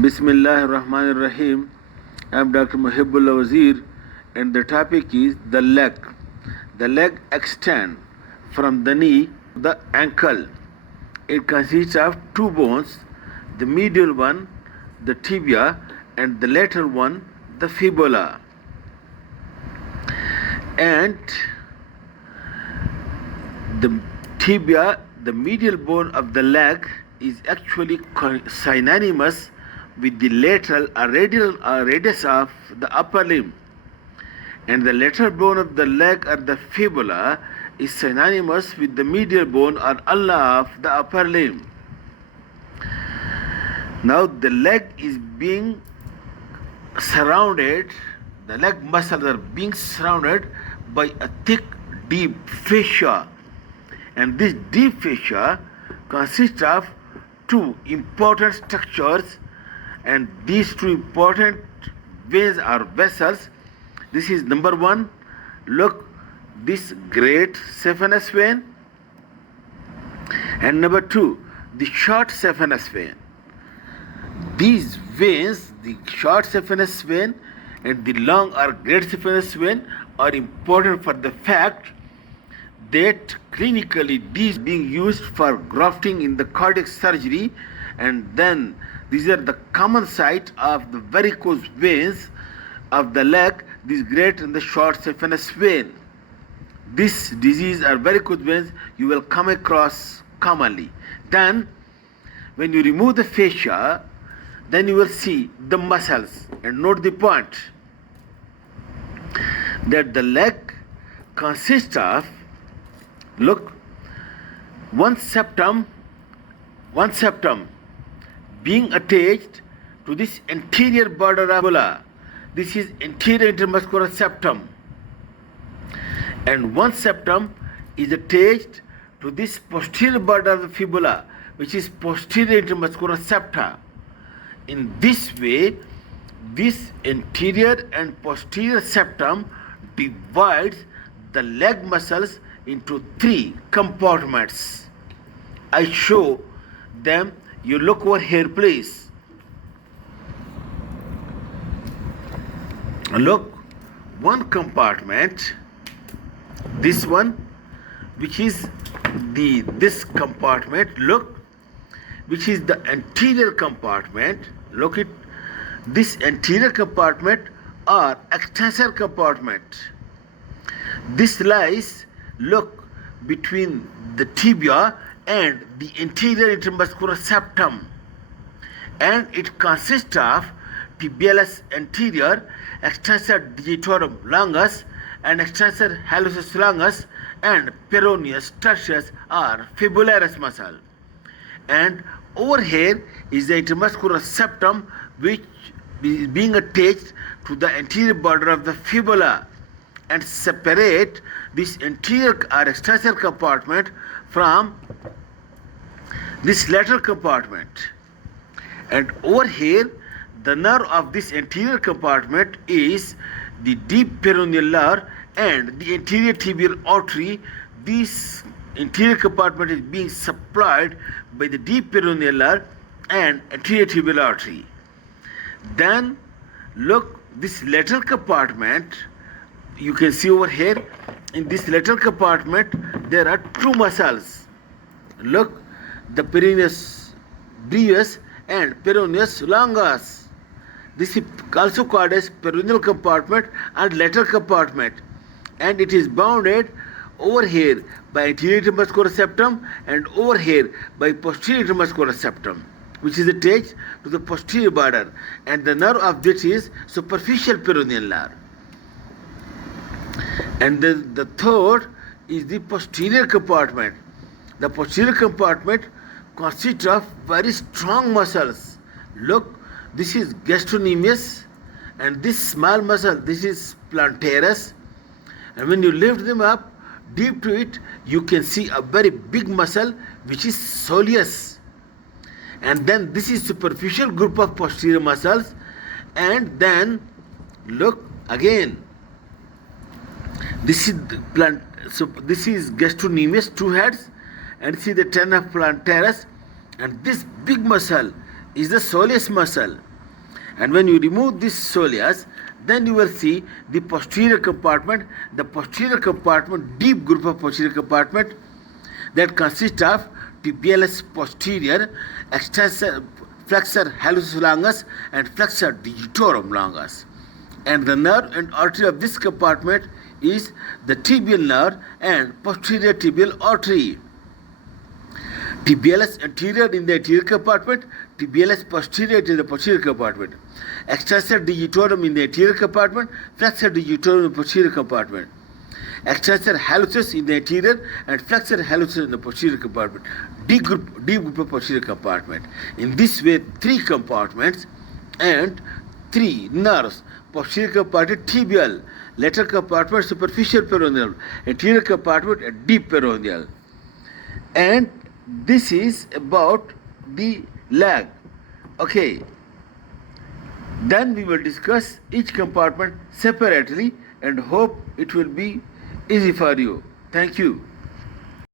Bismillah ar-Rahman ar-Rahim. I am Dr Mohibullah Wazir, and the topic is the leg. The leg extends from the knee to the ankle. It consists of two bones, the medial one, the tibia, and the lateral one, the fibula. And the tibia, the medial bone of the leg, is actually synonymous with the lateral or radius of the upper limb, and the lateral bone of the leg or the fibula is synonymous with the medial bone or ulna of the upper limb. Now the leg is being surrounded, the leg muscles are being surrounded by a thick, deep fascia, and this deep fascia consists of two important structures, and these two important veins or vessels. This is number one. Look, this great saphenous vein, and number two, the short saphenous vein. These veins, the short saphenous vein and the long or great saphenous vein, are important for the fact that clinically these being used for grafting in the cardiac surgery, and then these are the common site of the varicose veins of the leg, this great and the short saphenous vein. This disease or varicose veins you will come across commonly. Then when you remove the fascia, then you will see the muscles, and note the point that the leg consists of, look, one septum being attached to this anterior border of the fibula. This is anterior intermuscular septum, and one septum is attached to this posterior border of the fibula, which is posterior intermuscular septa. In this way, this anterior and posterior septum divides the leg muscles into three compartments. I show them. You look over here, please. Look, one compartment, this one, which is this compartment, look, which is the anterior compartment. Look it, this anterior compartment or extensor compartment. This lies, look, between the tibia and the anterior intermuscular septum, and it consists of tibialis anterior, extensor digitorum longus, and extensor hallucis longus, and peroneus tertius or fibularis muscle. And over here is the intermuscular septum, which is being attached to the anterior border of the fibula, and separate this anterior or extensor compartment from this lateral compartment. And over here, the nerve of this anterior compartment is the deep peroneal nerve and the anterior tibial artery. This anterior compartment is being supplied by the deep peroneal nerve and anterior tibial artery. Then look, this lateral compartment, you can see over here, in this lateral compartment there are two muscles. Look, the peroneus brevis and peroneus longus. This is also called as peroneal compartment and lateral compartment, and it is bounded over here by anterior intermuscular septum and over here by posterior intermuscular septum, which is attached to the posterior border, and the nerve of which is superficial peroneal nerve. And the third is the posterior compartment. The posterior compartment consists of very strong muscles. Look, this is gastrocnemius, and this small muscle, this is plantaris, and when you lift them up deep to it, you can see a very big muscle which is soleus, and then this is superficial group of posterior muscles, and then look again, this is this is gastrocnemius, two heads, and see the ten of plantaris, and this big muscle is the soleus muscle. And when you remove this soleus, then you will see the posterior compartment, deep group of posterior compartment that consists of tibialis posterior, extensor, flexor hallucis longus, and flexor digitorum longus. And the nerve and artery of this compartment is the tibial nerve and posterior tibial artery. Tibialis anterior in the anterior compartment, tibialis posterior in the posterior compartment. Extensor digitorum in the anterior compartment, flexor digitorum in the posterior compartment. Extensor hallucis in the anterior and flexor hallucis in the posterior compartment. Deep group of posterior compartment. In this way, 3 compartments and 3 nerves. Posterior compartment tibial, lateral compartment superficial peroneal, anterior compartment and deep peroneal. And this is about the leg. Okay. Then we will discuss each compartment separately and hope it will be easy for you. Thank you.